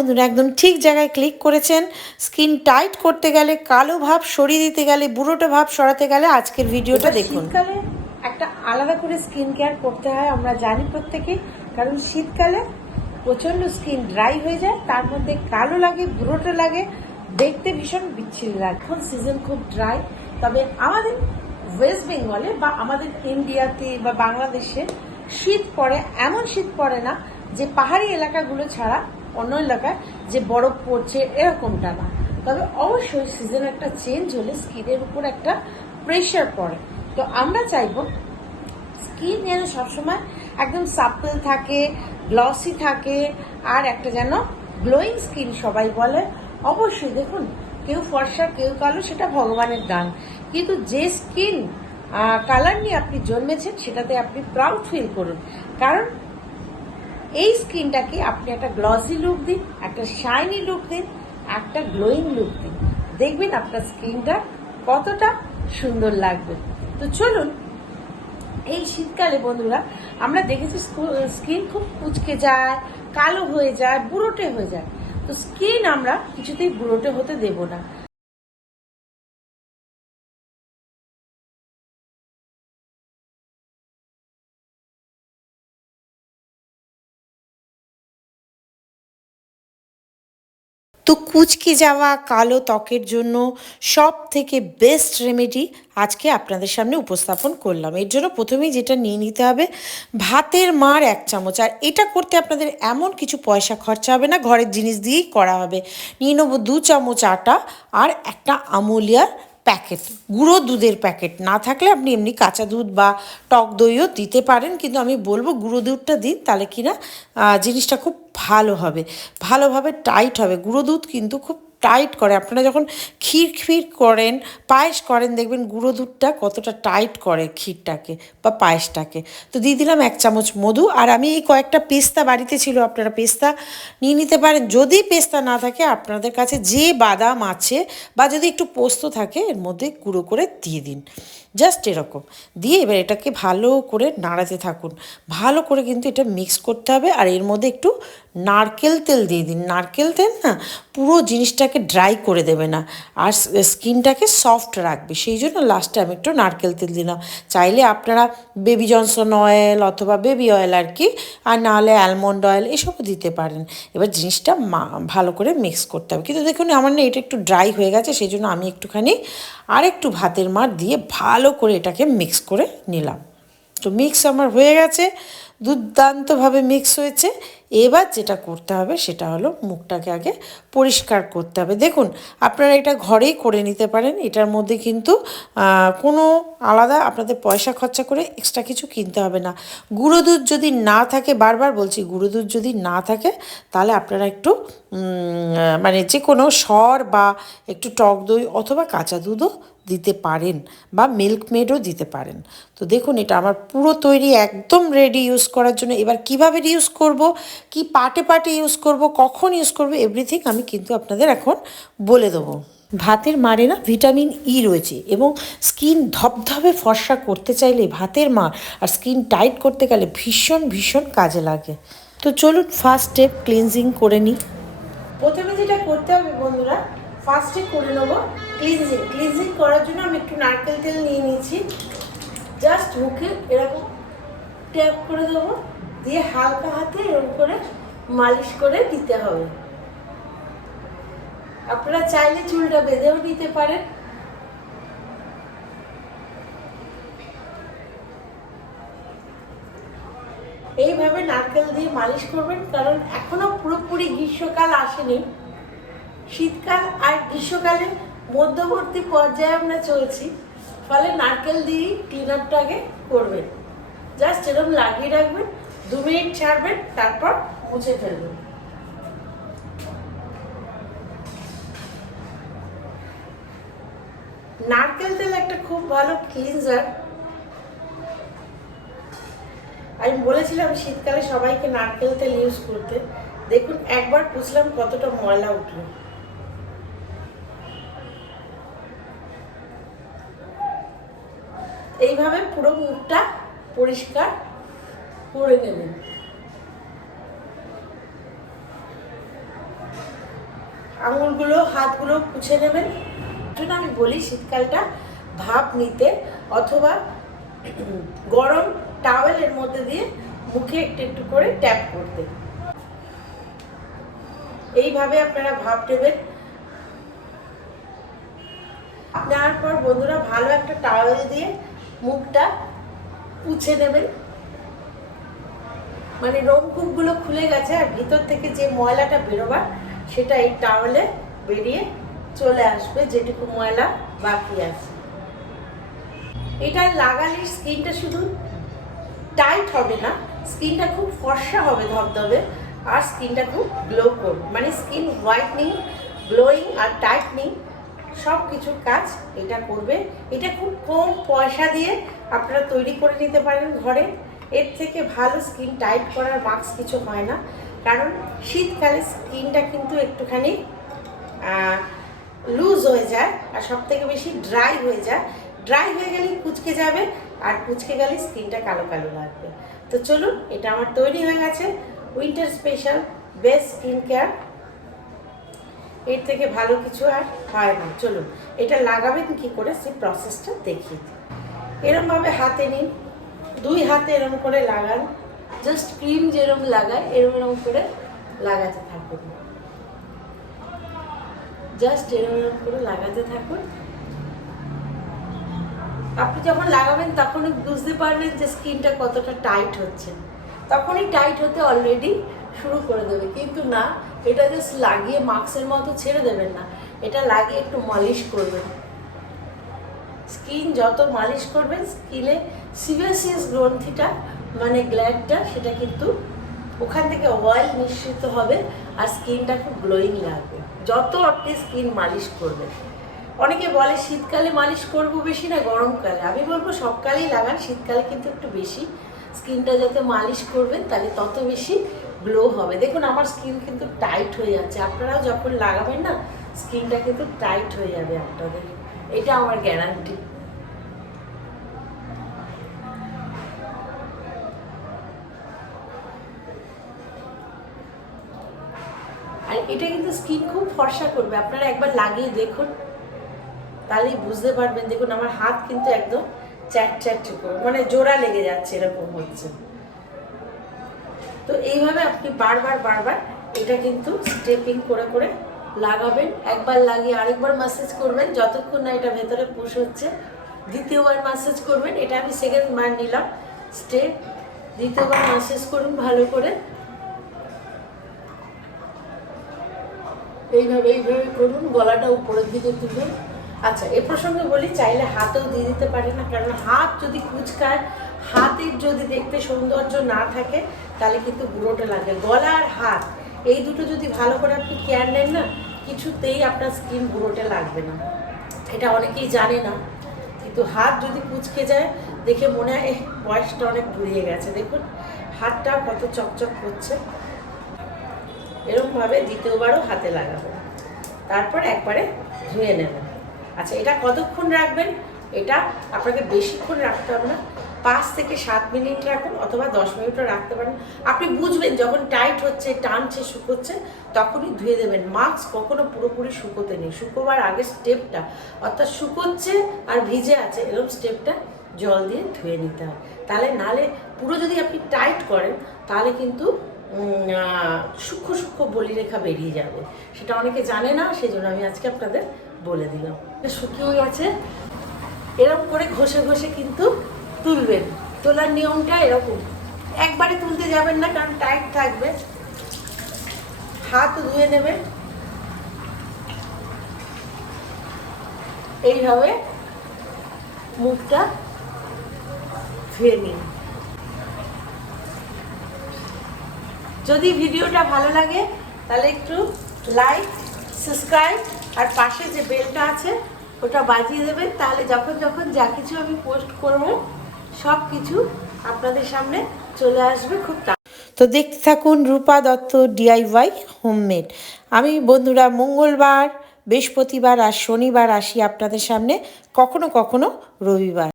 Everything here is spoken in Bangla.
বন্ধুরা একদম ঠিক জায়গায় ক্লিক করেছেন। স্কিন টাইট করতে গেলে কালো ভাব সরিয়ে দিতে গেলে বুড়োটা ভাব সরাতে গেলে আজকের ভিডিওটা দেখুন। শীতকালে একটা আলাদা করে স্কিন কেয়ার করতে হয় আমরা জানি প্রত্যেকেই কারণ শীতকালে প্রচণ্ড স্কিন ড্রাই হয়ে যায় তার মধ্যে কালো লাগে বুড়োটা লাগে দেখতে ভীষণ বিচ্ছিরি লাগে। এখন সিজন খুব ড্রাই তবে আমাদের ওয়েস্ট বেঙ্গলে বা আমাদের ইন্ডিয়াতে বা বাংলাদেশে শীত পড়ে এমন শীত পড়ে না যে পাহাড়ি এলাকাগুলো ছাড়া অন্য এলাকায় যে বরফ পড়ছে এরকমটা না তবে অবশ্যই সিজন একটা চেঞ্জ হলে স্কিনের উপর একটা প্রেশার পড়ে। তো আমরা চাইব স্কিন যেন সবসময় একদম সাপল থাকে গ্লসি থাকে, আর একটা যেন গ্লোয়িং স্কিন সবাই বলে। অবশ্যই দেখুন, কেউ ফর্সা, কেউ কালো, সেটা ভগবানের দান। কিন্তু যে স্কিন কালার নিয়ে আপনি জন্মেছেন, সেটাতে আপনি প্রাউড ফিল করুন। কারণ এই স্কিনটাকে আপনি একটা গ্লসি লুক দিন, একটা শাইনি লুক দিন, একটা গ্লোয়িং লুক দিন। দেখবেন আপনার স্কিনটা কতটা সুন্দর লাগবে। তো চলুন, এই শীতকালে বন্ধুরা, আমরা দেখেছি স্কিন খুব কুচকে যায়, কালো হয়ে যায়, বুড়োটে হয়ে যায়। তো স্কিন আমরা কিছুতেই বুড়োটে হতে দেব না। কুচকে যাওয়া কালো ত্বকের জন্য সব থেকে বেস্ট রেমেডি আজকে আপনাদের সামনে উপস্থাপন করলাম। এর জন্য প্রথমেই যেটা নিয়ে নিতে হবে, ভাতের মার এক চামচ। আর এটা করতে আপনাদের এমন কিছু পয়সা খরচা হবে না, ঘরের জিনিস দিয়েই করা হবে। নিয়ে নেব দু চামচ আটা আর একটা আমুলিয়ার প্যাকেট গুঁড়ো দুধের প্যাকেট না থাকলে আপনি এমনি কাঁচা দুধ বা টক দইও দিতে পারেন, কিন্তু আমি বলব গুঁড়ো দুধটা দিন, তাহলে কিনা জিনিসটা খুব ভালো হবে, ভালোভাবে টাইট হবে। গুঁড়ো দুধ কিন্তু খুব টাইট করে। আপনারা যখন ক্ষীর ক্ষীর করেন, পায়েস করেন, দেখবেন গুঁড়ো দুধটা কতটা টাইট করে ক্ষীরটাকে বা পায়েসটাকে। তো দিয়ে দিলাম এক চামচ মধু। আর আমি এই কয়েকটা পেস্তা বাড়িতে ছিল, আপনারা পেস্তা নিয়ে নিতে পারেন। যদি পেস্তা না থাকে, আপনাদের কাছে যে বাদাম আছে বা যদি একটু পোস্ত থাকে, এর মধ্যে গুঁড়ো করে দিয়ে দিন। জাস্ট এরকম। দিয়ে এবার এটাকে ভালো করে নাড়াতে থাকুন। ভালো করে কিন্তু এটা মিক্স করতে হবে আর এর মধ্যে একটু নারকেল তেল দিয়ে দিন। নারকেল তেল না পুরো জিনিসটাকে ড্রাই করে দেবে না। আর স্কিনটাকে সফট রাখবে। সেই জন্য লাস্টে আমি একটু নারকেল তেল দিলাম। চাইলে আপনারা বেবি জনসন অয়েল অথবা বেবি অয়েল আর কি, আর নাহলে অ্যালমন্ড অয়েল এসবও দিতে পারেন। এবার জিনিসটা ভালো করে মিক্স করতে হবে। কিন্তু দেখুন, আমার না এটা একটু ড্রাই হয়ে গেছে, সেই জন্য আমি একটুখানি আর একটু ভাতের মার দিয়ে ভালো করে এটাকে মিক্স করে নিলাম। তো মিক্স আমার হয়ে গেছে, দুর্দান্তভাবে মিক্স হয়েছে। এবার যেটা করতে হবে সেটা হলো মুখটাকে আগে পরিষ্কার করতে হবে। দেখুন, আপনারা এটা ঘরেই করে নিতে পারেন। এটার মধ্যে কিন্তু কোনো আলাদা আপনাদের পয়সা খরচা করে এক্সট্রা কিছু কিনতে হবে না। গুঁড়ো দুধ যদি না থাকে, বারবার বলছি গুঁড়ো দুধ যদি না থাকে, তাহলে আপনারা একটু মানে যে কোনো সর বা একটু টক দই অথবা কাঁচা দুধও দিতে পারেন বা মিল্ক মেডও দিতে পারেন। তো দেখুন, এটা আমার পুরো তৈরি একদম রেডি ইউজ করার জন্য। এবার কীভাবে ইউজ করব? কি পাটে পাটে ইউজ করব? কখন ইউজ করব? এভরিথিং আমি কিন্তু আপনাদের এখন বলে দেবো। ভাতের মারে না ভিটামিন ই রয়েছে এবং স্কিন ধপধপে ফর্সা করতে চাইলে ভাতের মার আর স্কিন টাইট করতে গেলে ভীষণ ভীষণ কাজে লাগে। তো চলুন ফার্স্ট স্টেপ ক্লিনজিং করে নিই। প্রথমে যেটা করতে হবে বন্ধুরা ফার্স্টে করে নেব। ক্লিনজিং ক্লিনজিং করার জন্য আমি একটু নারকেল তেল নিয়ে নিয়েছি। জাস্ট মুখে এরকম ট্যাপ করে দেবো। দিয়ে হালকা হাতে এরকম করে মালিশ করে দিতে হবে। আপনারা চাইলে চুলটা বেঁধেও নিতে পারেন। এইভাবে নারকেল দিয়ে মালিশ করবেন, কারণ এখনও পুরোপুরি গ্রীষ্মকাল আসেনি। শীতকাল আর গ্রীষ্মকালের মধ্যবর্তী পর্যায়ে আমরা চলছি। ফলে নারকেল দিয়েই ক্লিন আপটাকে করবেন। জাস্ট এরকম লাগিয়ে রাখবেন, দু মিনিট ছাড়বেন, তারপর মুছে ফেলবেন। নারকেল তেল একটা খুব ভালো ক্লিনজার আমি বলেছিলাম শীতকালে সবাইকে নারকেল তেল ইউজ করতে। দেখুন, একবার পুষলাম কতটা ময়লা উঠল। এইভাবে পুরো মুখটা পরিষ্কার করে নেবেন। আঙুলগুলো, হাতগুলো পুছে নেবেন। জন্য আমি বলি শীতকালটা ভাপ নিতে অথবা গরম টাওয়েলের মধ্যে দিয়ে মুখে একটু একটু করে ট্যাপ করতে। এইভাবে আপনারা ভাপ নেবেন। নেওয়ার পর বন্ধুরা ভালো একটা টাওয়েল দিয়ে মুখটা পুছে নেবেন মানে রোমকূপগুলো খুলে গেছে আর ভিতর থেকে যে ময়লাটা বেরোবার সেটা এই টাওয়েলে বেরিয়ে চলে আসবে, যেটুকু ময়লা বাকি আছে। এটা লাগালে স্কিনটা শুধু টাইট হবে না, স্কিনটা খুব ফর্সা হবে ধবধবে আর স্কিনটা খুব গ্লো করবে। মানে স্কিন হোয়াইটনিং গ্লোয়িং আর টাইটনিং সব কিছুর কাজ এটা করবে। এটা খুব কম পয়সা দিয়ে আপনারা তৈরি করে নিতে পারেন ঘরে। এর থেকে ভালো স্কিন টাইট করার মাস্ক কিছু হয় না। কারণ শীতকালে স্কিনটা কিন্তু একটুখানি লুজ হয়ে যায় আর সব থেকে বেশি ড্রাই হয়ে যায়। ড্রাই হয়ে গেলেই কুচকে যাবে আর কুচকে গেলে স্কিনটা কালো কালো লাগবে। তো চলুন, এটা আমার তৈরি হয়ে গেছে। Winter special best skin care এর থেকে ভালো কিছু আর হয় না। চলুন, এটা লাগাবেন কি করে? সেই প্রসেসটা দেখি এরমভাবে হাতে নিন। দুই হাতে এরম করে লাগান। জাস্ট ক্রিম যেরম লাগায়, এরম এরম করে লাগাতে থাকুন। জাস্ট এরম এরম করে লাগাতে থাকুন। আপনি যখন লাগাবেন, তখন বুঝতে পারবেন যে স্কিনটা কতটা টাইট হচ্ছে। তখনই টাইট হতে অলরেডি শুরু করে দেবে। কিন্তু না এটা জাস্ট লাগিয়ে মাস্কের মতো ছেড়ে দেবেন না। এটা লাগিয়ে একটু মালিশ করবেন। স্কিন যত মালিশ করবেন স্কিনে সিভিয়াসিয়াস গ্রন্থিটা মানে গ্ল্যান্ডটা সেটা কিন্তু ওখান থেকে অয়েল নিঃসৃত হবে আর স্কিনটা খুব গ্লোয়িং লাগবে। যত আপনি স্কিন মালিশ করবেন। অনেকে বলে, শীতকালে মালিশ করব বেশি না গরমকালে? আমি বলব, সবকালেই লাগান, শীতকালে কিন্তু একটু বেশি। স্কিনটা যাতে মালিশ করবেন, তাহলে তত বেশি গ্লো হবে। দেখুন, আমার স্কিন কিন্তু টাইট হয়ে যাচ্ছে। আপনারাও যখন লাগাবেন না স্কিনটা কিন্তু টাইট হয়ে যাবে আপনাদের। এটা আমার গ্যারান্টি আর এটা কিন্তু স্কিন খুব ফর্সা করবে। আপনারা একবার লাগিয়ে দেখুন। তাহলেই বুঝতে পারবেন। দেখুন, আমার হাত কিন্তু একদম চ্যাট চ্যাট মানে জোড়া লেগে যাচ্ছে, এরকম হচ্ছে। তো এইভাবে আপনি বারবার বারবার এটা কিন্তু স্টেপিং করে করে লাগাবেন। একবার লাগিয়ে আরেকবার মাসাজ করবেন। যতক্ষণ না এটা ভেতরে পুশ হচ্ছে, দ্বিতীয়বার মাসাজ করবেন। এটা আমি সেকেন্ড বার নিলাম। স্টেপ দ্বিতীয়বার মাসাজ করুন ভালো করে। এইভাবে এইভাবে করুন, গলাটা উপরের দিকে তুলুন। আচ্ছা এ প্রসঙ্গে বলি, চাইলে হাতেও দিয়ে দিতে পারে না, কারণ হাত যদি কুচকায়, হাতের যদি দেখতে সৌন্দর্য না থাকে তাহলে কিন্তু বুড়োটা লাগে গলা আর হাত এই দুটো যদি ভালো করে আপনি কেয়ার নেন না কিছুতেই আপনার স্কিন বুড়োটে লাগবে না। এটা অনেকেই জানে না। কিন্তু হাত যদি কুচকে যায় দেখে মনে হয় "এহ, বয়সটা অনেক ঘুরিয়ে গেছে। দেখুন হাতটা কত চকচক করছে। এরকমভাবে দ্বিতীয়বারও হাতে লাগাবো। তারপর একবারে ধুয়ে নেবেন আচ্ছা এটা কতক্ষণ রাখবেন? এটা আপনাকে বেশিক্ষণ রাখতে হবে না। পাঁচ থেকে সাত মিনিট রাখুন অথবা দশ মিনিটও রাখতে পারেন। আপনি বুঝবেন যখন টাইট হচ্ছে, টানছে, শুকোচ্ছে, তখনই ধুয়ে দেবেন। মাস্ক কখনো পুরোপুরি শুকোতে নেই। শুকোবার আগের স্টেপটা, অর্থাৎ শুকোচ্ছে আর ভিজে আছে, এরকম স্টেপটা জল দিয়ে ধুয়ে নিতে হয়। তাহলে নালে পুরো যদি আপনি টাইট করেন, তাহলে কিন্তু সূক্ষ্ম সূক্ষ্ম বলিরেখা বেরিয়ে যাবে। সেটা অনেকে জানে না সেই জন্য আমি আজকে আপনাদের বলে দিলাম। শুকিয়ে গেছে এরকম করে ঘষে ঘষে কিন্তু তুলবেন। তোলার নিয়মটা এরকম। একবারে তুলতে যাবেন না, কারণ টাইট থাকবে। হাত ধুয়ে নেবেন। এইভাবে মুখটা ধুয়ে নিন। যদি ভিডিওটা ভালো লাগে, তাহলে একটু লাইক সাবস্ক্রাইব আর পাশে যে বেলটা আছে ওটা বাজিয়ে দেবেন, তাহলে যখন যখন যা কিছু আমি পোস্ট করব, সব কিছু আপনাদের সামনে চলে আসবে খুব তা- তো দেখতে থাকুন রূপা দত্ত ডিআইওয়াই হোমমেড আমি বন্ধুরা, মঙ্গলবার, বৃহস্পতিবার আর শনিবার আসি আপনাদের সামনে, কখনো কখনো রবিবার।